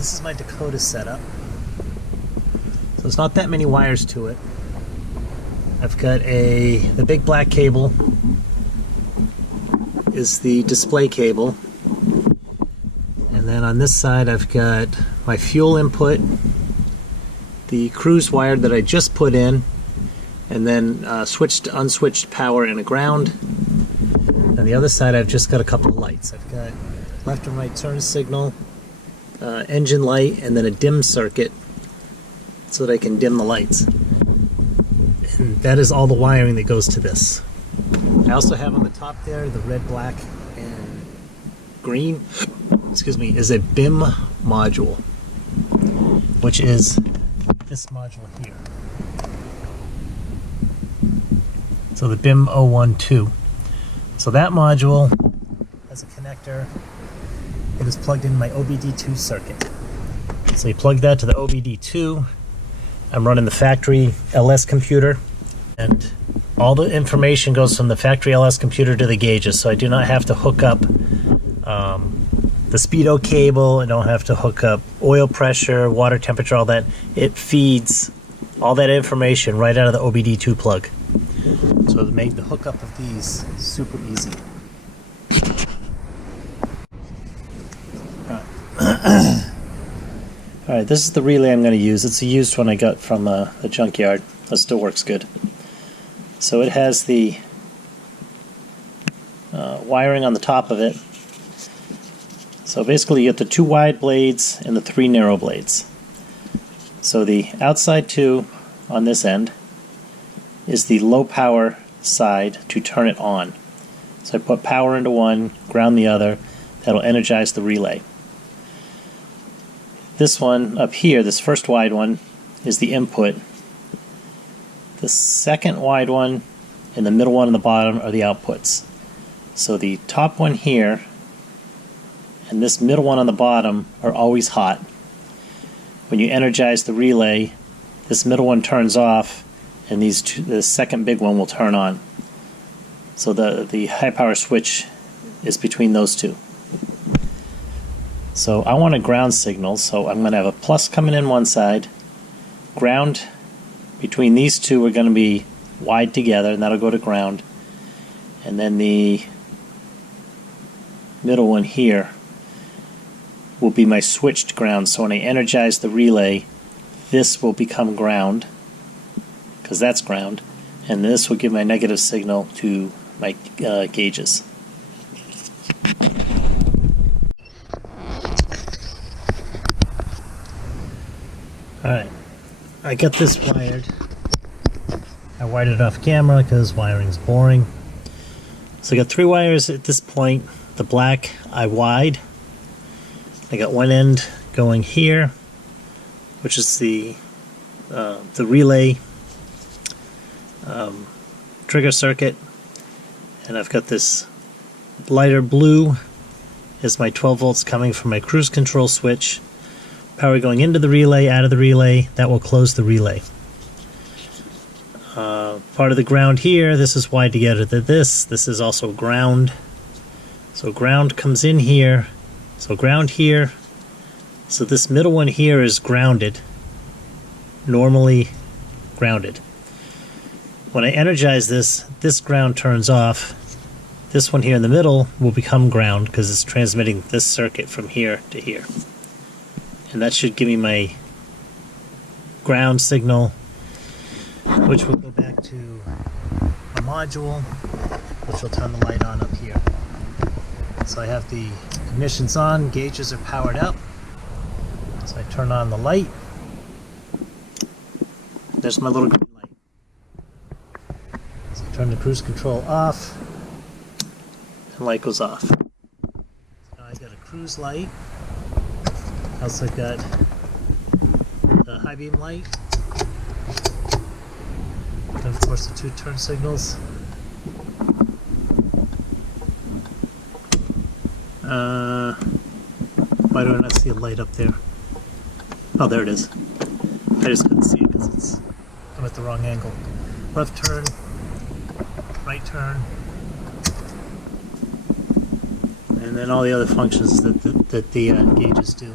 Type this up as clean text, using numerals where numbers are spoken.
this is my Dakota setup. So it's not that many wires to it. I've got the big black cable is the display cable. And then on this side I've got my fuel input, the cruise wire that I just put in, and then switched to unswitched power and a ground. On the other side I've just got a couple of lights. I've got left and right turn signal, engine light, and then a dim circuit so that I can dim the lights. And that is all the wiring that goes to this. I also have on the top there the red, black, and green, excuse me, is a BIM module, which is this module here. So the BIM 012. So that module has a connector. It is plugged in my OBD2 circuit. So you plug that to the OBD2. I'm running the factory LS computer, and all the information goes from the factory LS computer to the gauges, so I do not have to hook up the speedo cable. I don't have to hook up oil pressure, water temperature, all that. It feeds all that information right out of the OBD2 plug. So to make the hookup of these super easy. Alright, this is the relay I'm going to use. It's a used one I got from a junkyard. It still works good. So it has the wiring on the top of it. So basically you get the 2 wide blades and the 3 narrow blades. So the outside 2 on this end is the low power side to turn it on. So I put power into one, ground the other. That'll energize the relay. This one up here, this first wide one, is the input. The second wide one and the middle one and the bottom are the outputs. So the top one here and this middle one on the bottom are always hot. When you energize the relay, this middle one turns off and these two, the second big one will turn on. So the high power switch is between those two. So I want a ground signal, so I'm going to have a plus coming in one side. Ground between these two are going to be wide together, and that'll go to ground. And then the middle one here will be my switched ground. So when I energize the relay, this will become ground, because that's ground, and this will give my negative signal to my gauges. Alright, I got this wired. I wired it off camera because wiring's boring. So I got 3 wires at this point. The black I wide. I got one end going here, which is the relay trigger circuit, and I've got this lighter blue is my 12 volts coming from my cruise control switch. Power going into the relay, out of the relay, that will close the relay. Part of the ground here, this is wide together to this is also ground. So ground comes in here, so ground here. So this middle one here is grounded, normally grounded. When I energize this ground turns off. This one here in the middle will become ground because it's transmitting this circuit from here to here. And that should give me my ground signal, which will go back to a module, which will turn the light on up here. So I have the ignitions on, gauges are powered up. So I turn on the light. There's my little green light. So I turn the cruise control off, and light goes off. So now I got a cruise light. I also got the high beam light, and of course the 2 turn signals. Why do I not see a light up there? Oh, there it is. I just couldn't see it because I'm at the wrong angle. Left turn, right turn, and then all the other functions that the gauges do.